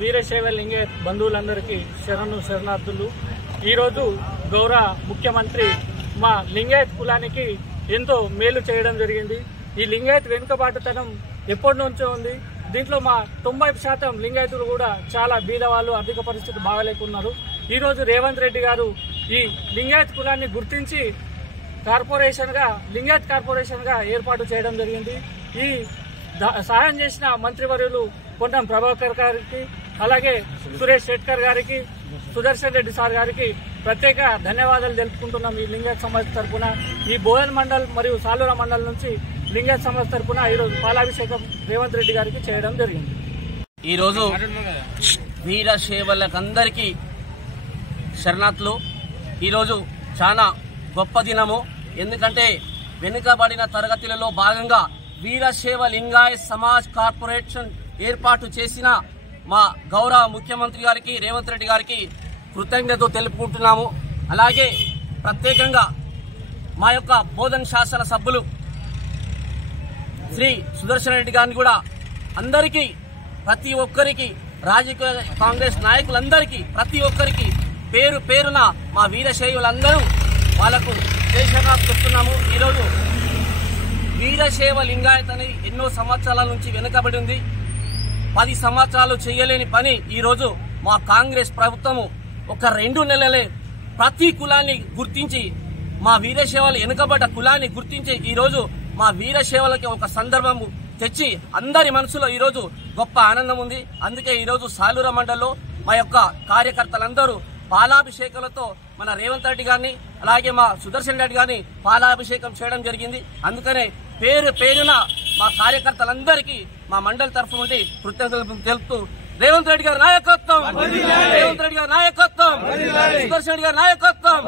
వీరశైవ లింగాయత్ బంధువులందరికీ శరణార్థులు. ఈరోజు గౌరవ ముఖ్యమంత్రి మా లింగాయత్ కులానికి ఎంతో మేలు చేయడం జరిగింది. ఈ లింగాయత్ వెనుకబాటుతనం ఎప్పటి నుంచో ఉంది. దీంట్లో మా 90% లింగాయతులు కూడా చాలా బీదవాళ్ళు, ఆర్థిక పరిస్థితి బాగలేకున్నారు. ఈరోజు రేవంత్ రెడ్డి గారు ఈ లింగాయత్ కులాన్ని గుర్తించి లింగాయత్ కార్పొరేషన్ గా ఏర్పాటు చేయడం జరిగింది. ఈ సహాయం చేసిన మంత్రివర్యులు పొన్నం ప్రభాకర్ గారికి, అలాగే సురేష్ శెట్కర్ గారికి, సుదర్శన్ రెడ్డి సార్ గారికి ప్రత్యేక ధన్యవాదాలు తెలుపుకుంటున్నాం. ఈ లింగాయత్ సమాజ్ తరఫున ఈ బోయల్ మండల్ మరియు సాలూర మండల్ నుంచి లింగాయత్ సమాజ్ తరఫున ఈరోజు పాలాభిషేకం రేవంత్ రెడ్డి గారికి చేయడం జరిగింది. ఈరోజు వీరశైవులందరికీ శరణార్థులు. ఈరోజు చాలా గొప్ప దినము. ఎందుకంటే వెనుకబడిన తరగతులలో భాగంగా వీరశైవ లింగాయత్ సమాజ్ కార్పొరేషన్ ఏర్పాటు చేసిన మా గౌరవ ముఖ్యమంత్రి గారికి, రేవంత్ రెడ్డి గారికి కృతజ్ఞతలు తెలుపుకుంటున్నాము. అలాగే ప్రత్యేకంగా మా యొక్క బోధన శాసన సభ్యులు శ్రీ సుదర్శన్ రెడ్డి గారిని కూడా అందరికీ, ప్రతి ఒక్కరికి, రాజకీయ కాంగ్రెస్ నాయకులందరికీ, ప్రతి ఒక్కరికి పేరు పేరున మా వీరశైవులందరూ వాళ్లకు దేశంగా చెప్తున్నాము. ఈరోజు వీరశైవ లింగాయత్ అనేది ఎన్నో సంవత్సరాల నుంచి వెనుకబడి ఉంది. 10 సంవత్సరాలు చేయలేని పని ఈరోజు మా కాంగ్రెస్ ప్రభుత్వము ఒక 2 నెలలే ప్రతి కులాన్ని గుర్తించి, మా వీరశైవలు వెనుకబడ్డ కులాన్ని గుర్తించి ఈరోజు మా వీరశైవలకి ఒక సందర్భం తెచ్చి అందరి మనసులో ఈరోజు గొప్ప ఆనందం ఉంది. అందుకే ఈరోజు సాలూర మండల్లో మా యొక్క కార్యకర్తలందరూ పాలాభిషేకాలతో మన రేవంత్ రెడ్డి గారిని, అలాగే మా సుదర్శన్ రెడ్డి గారిని పాలాభిషేకం చేయడం జరిగింది. అందుకనే పేరు పేరున మా కార్యకర్తలందరికీ మా మండలి తరఫు నుండి కృతజ్ఞతలు తెలుపుతూ రేవంత్ రెడ్డి గారి నాయకత్వం, రేవంత్ రెడ్డి గారి నాయకత్వం, సుదర్శన్ రెడ్డి గారి నాయకత్వం.